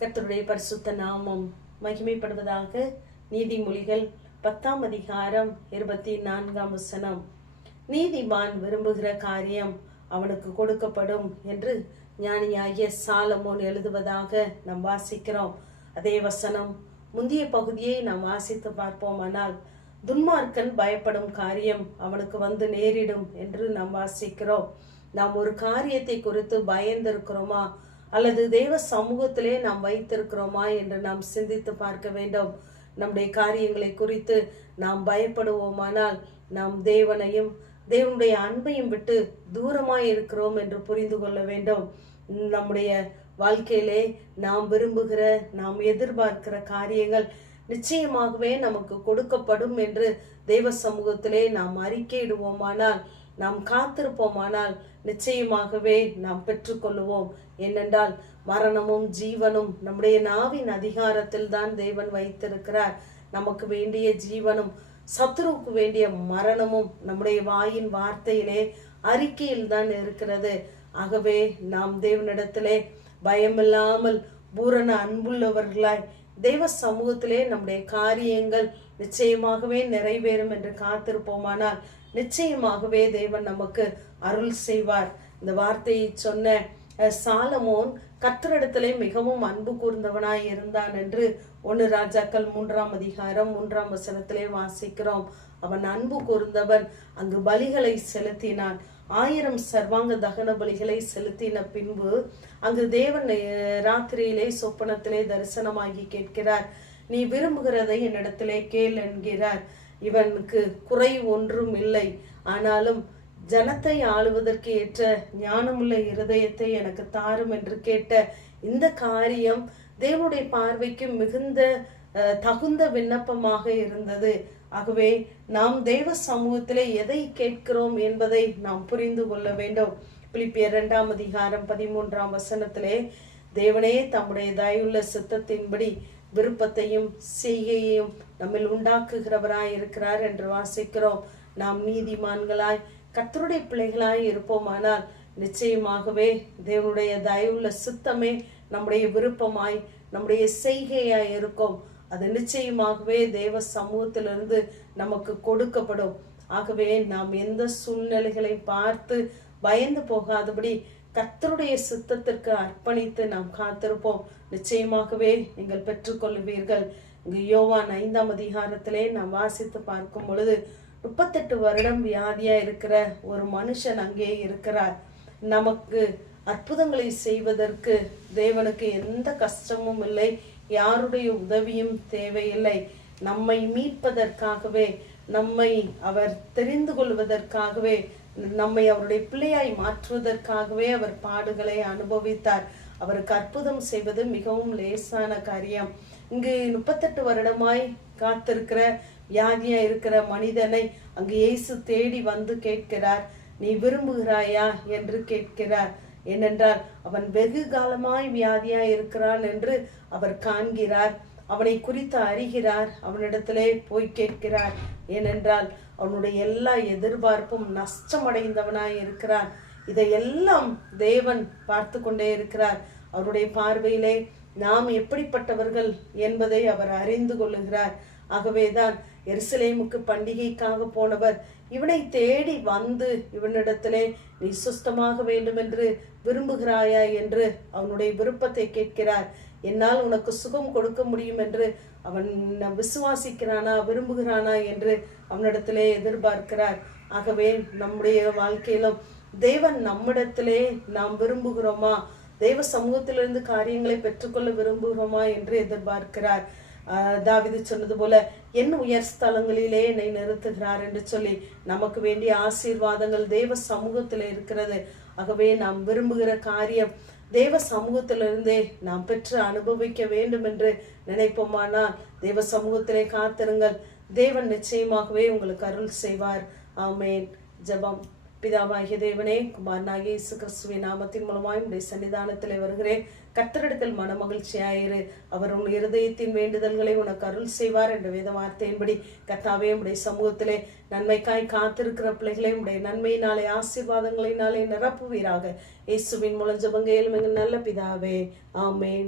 கர்த்தருடைய பரிசுத்த நாமம் மகிமைப்படுவதாக. நீதிமொழிகள் 10ஆம் அதிகாரம் 24ஆம் வசனம். நீதிமான் விரும்புகிற காரியம் அவனுக்கு கொடுக்கப்படும் என்று ஞானியாகிய சாலமோன் எழுதுவதாக நாம் வாசிக்கிறோம். அதே வசனம் முந்தைய பகுதியை நாம் வாசித்து பார்ப்போமானால், துன்மார்க்கன் பயப்படும் காரியம் அவனுக்கு வந்து நேரிடும் என்று நாம் வாசிக்கிறோம். நாம் ஒரு காரியத்தை குறித்து பயந்திருக்கிறோமா அல்லது தேவ சமூகத்திலே நாம் வைத்திருக்கிறோமா என்று நாம் சிந்தித்து பார்க்க வேண்டும். நம்முடைய காரியங்களை குறித்து நாம் பயப்படுவோமானால் நாம் தேவனையும் தேவனுடைய அன்பையும் விட்டு தூரமாய் இருக்கிறோம் என்று புரிந்து கொள்ள வேண்டும். நம்முடைய வாழ்க்கையிலே நாம் விரும்புகிற, நாம் எதிர்பார்க்கிற காரியங்கள் நிச்சயமாகவே நமக்கு கொடுக்கப்படும் என்று தேவ சமூகத்திலே நாம் அறிக்கையிடுவோமானால், நாம் காத்திருப்போமானால் நிச்சயமாகவே நாம் பெற்றுக்கொள்ளுவோம். ஏனென்றால் மரணமும் ஜீவனும் நம்முடைய நாவின் அதிகாரத்தில் தான் தேவன் வைத்திருக்கிறார். நமக்கு வேண்டிய ஜீவனும் சத்துருவுக்கு வேண்டிய மரணமும் நம்முடைய வாயின் வார்த்தையிலே அறிக்கையில் தான் இருக்கிறது. ஆகவே நாம் தேவனிடத்திலே பயமில்லாமல் பூரண அன்புள்ளவர்களாய் தெய்வ சமூகத்திலே நம்முடைய காரியங்கள் நிச்சயமாகவே நிறைவேறும் என்று காத்திருப்போமானால் நிச்சயமாகவே தேவன் நமக்கு அருள் செய்வார். இந்த வார்த்தையை சொன்ன சாலமோன் கர்த்தரிடத்திலே மிகவும் அன்பு கூர்ந்தவனாய் இருந்தான் என்று 1 ராஜாக்கள் 3ஆம் அதிகாரம் 3ஆம் வசனத்திலே வாசிக்கிறோம். அவன் அன்பு கூர்ந்தவன். அங்கு பலிகளை செலுத்தினான். 1000 சர்வாங்க தகன பலிகளை செலுத்தின பின்பு அங்கு தேவன் ராத்திரியிலே சொப்பனத்திலே தரிசனமாகி கேட்கிறார். நீ விரும்புகிறதை என்னிடத்திலே கேள் என்கிறார். இவனுக்கு குறை ஒன்றும் இல்லை, ஆனாலும் ஜனத்தை ஆளுவதற்கு ஏற்ற ஞானமுள்ள இருதயத்தை எனக்கு தாரும் என்று கேட்ட இந்த காரியம் தேவனுடைய பார்வைக்கு மிகுந்த தகுந்த விண்ணப்பமாக இருந்தது. ஆகவே நாம் தேவ சமூகத்திலே எதை கேட்கிறோம் என்பதை நாம் புரிந்து கொள்ள வேண்டும். பிலிப்பியர் 2ஆம் அதிகாரம் 13ஆம் வசனத்திலே, தேவனே தம்முடைய தயவுள்ள சித்தத்தின்படி விருப்பத்தையும் செய்கையையும் நம்மில் உண்டாக்குகிறவராய் இருக்கிறார் என்று வாசிக்கிறோம். நாம் நீதிமான்களாய் கர்த்தருடைய பிள்ளைகளாய் இருப்போமானால் நிச்சயமாகவே தேவனுடைய தயவுள்ள சித்தமே நம்முடைய விருப்பமாய் நம்முடைய செய்கையாய் இருக்கும். அது நிச்சயமாகவே தேவ சமூகத்திலிருந்து நமக்கு கொடுக்கப்படும். ஆகவே நாம் எந்த சூழ்நிலைகளை பார்த்து பயந்து போகாதபடி கர்த்தருடைய சித்தத்திற்கு அர்ப்பணித்து நாம் காத்திருப்போம். நிச்சயமாகவே நீங்கள் பெற்றுக்கொள்வீர்கள். இங்கு யோவான் 5ஆம் அதிகாரத்திலே நாம் வாசித்து பார்க்கும் பொழுது 38 வருடம் வியாதியா இருக்கிற ஒரு மனுஷன் அங்கே இருக்கிறார். நமக்கு அற்புதங்களை செய்வதற்கு தேவனுக்கு எந்த கஷ்டமும் இல்லை, யாருடைய உதவியும் தேவையில்லை. நம்மை மீட்பதற்காகவே, நம்மை அவர் தெரிந்து கொள்வதற்காகவே, நம்மை அவருடைய பிள்ளையாய் மாற்றுவதற்காகவே அவர் பாடுகளை அனுபவித்தார். அவருக்கு அற்புதம் செய்வது மிகவும் லேசான காரியம். இங்கு 38 வருடமாய் காத்திருக்கிற வியாதியா இருக்கிற மனிதனை அங்கு இயேசு தேடி வந்து கேட்கிறார். நீ விரும்புகிறாயா என்று கேட்கிறார். ஏனென்றால் அவன் வெகு காலமாய் வியாதியா இருக்கிறான் என்று அவர் காண்கிறார். அவனை குறித்து அறிகிறார். அவனிடத்திலே போய் கேட்கிறார். ஏனென்றால் அவனுடைய எல்லா எதிர்பார்ப்பும் நஷ்டமடைந்தவனாய் இருக்கிறான். இதையெல்லாம் தேவன் பார்த்து கொண்டே இருக்கிறார். அவருடைய பார்வையிலே நாம் எப்படிப்பட்டவர்கள் என்பதை அவர் அறிந்து கொள்ளுகிறார். ஆகவேதான் எருசலேமுக்கு பண்டிகைக்காக போனவர் இவனை தேடி வந்து இவனிடத்திலே நீ சுஸ்தமாக வேண்டும் என்று விரும்புகிறாயா என்று அவனுடைய விருப்பத்தை கேட்கிறார். என்னால் உனக்கு சுகம் கொடுக்க முடியும் என்று அவன் விசுவாசிக்கிறானா, விரும்புகிறானா என்று அவனிடத்திலே எதிர்பார்க்கிறார். ஆகவே நம்முடைய வாழ்க்கையிலும் தேவன் நம்மிடத்திலே நாம் விரும்புகிறோமா, தேவ சமூகத்திலிருந்து காரியங்களை பெற்றுக்கொள்ள விரும்புகிறோமா என்று எதிர்பார்க்கிறார். தாவீது சொன்னது போல என் உயர் ஸ்தலங்களிலே என்னை நிறுத்துகிறார் என்று சொல்லி நமக்கு வேண்டிய ஆசீர்வாதங்கள் தேவ சமூகத்திலே இருக்கிறது. ஆகவே நாம் விரும்புகிற காரியம் தேவ சமூகத்திலிருந்தே நாம் பெற்று அனுபவிக்க வேண்டும் என்று நினைப்போமானால் தேவ சமூகத்திலே காத்திருங்கள். தேவன் நிச்சயமாகவே உங்களுக்கு அருள் செய்வார். ஆமேன். ஜெபம். பிதாவாகிய தேவனே, குமாரனாகிய இயேசு கிறிஸ்துவின் நாமத்தின் மூலமாய் உடைய சன்னிதானத்திலே வருகிறேன். கர்த்தரிடத்தில் மனமகிழ்ச்சியாயிரு. அவர் உன் இருதயத்தின் வேண்டுதல்களை உனக்கு அருள் செய்வார் என்ற வேத வார்த்தையின்படி கர்த்தாவே உடைய சமூகத்திலே நன்மைக்காய் காத்திருக்கிற பிள்ளைகளை உடைய நன்மையினாலே ஆசீர்வாதங்களினாலே நிரப்புவீராக. இயேசுவின் மூலம் ஜெபங்கேலும் எங்கள் நல்ல பிதாவே. ஆமேன்.